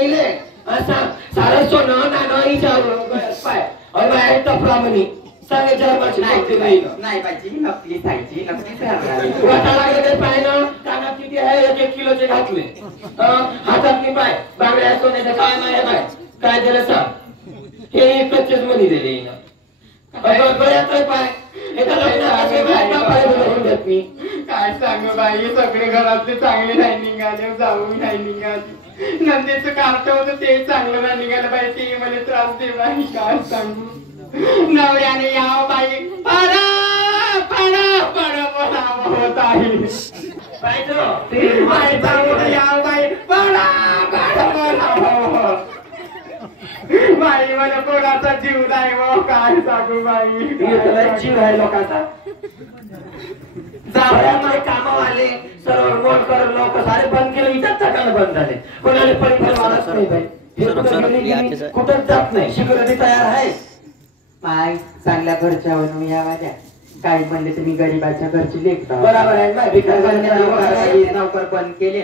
पहिले असा सारं सोनं नाणं हिच्यावर पाय और बाहेर तपरामणी सांगे जर्माची नाही नाही पाहिजे नकली खायची नकली वाटा लागले ते पाय ना कानात किती आहे 1-1 किलोचे घातले हातात मी पाय बांगड्या सोन्याच्या काय नाही पाय काय दिलं सांग हे कच्चेच मनी दिले बऱ्याच पाय एका लग्नाचे पाय बोलवून देत मी काय सांगू बाई सगळे घरातले चांगले नाही निघाले जाऊ नाही निघाले नंदेचं कार्ट होतं ते चांगलं नाही निघालं बाई ते मला त्रास दे बाई काय सांगू नवऱ्याने याव बाई पडा पडा पडा पडा होत आहे याव बाई पडा पडा बाई मला कोणाचा जीव नाही वो काय सांगू बाई जीव आहे लोकांचा जावयामध्ये कामवाले सर्व नोट कर लोक सारे बंद केले इथंच टाकायला बंद झाले कोणाला परीक्षा मारत नाही बाई कुठंच जात नाही सिक्युरिटी तयार आहे माय चांगल्या घरच्या बनवून या माझ्या काही म्हणले तुम्ही गरीबाच्या घरची लेख बरोबर आहे नोकर बंद केले